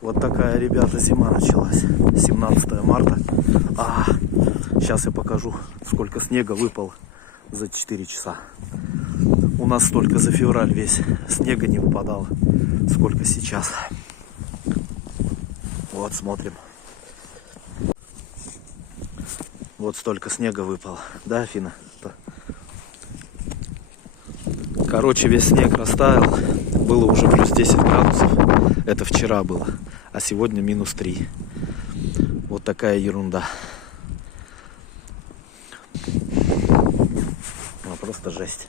Вот такая, ребята, зима началась. 17 марта. Сейчас я покажу, сколько снега выпало за 4 часа. У нас столько за февраль весь снега не выпадало, сколько сейчас. Вот, смотрим. Вот столько снега выпало. Да, Афина? Короче, весь снег растаял. Было уже плюс 10 градусов. Это вчера было. А сегодня минус 3. Вот такая ерунда. Просто жесть.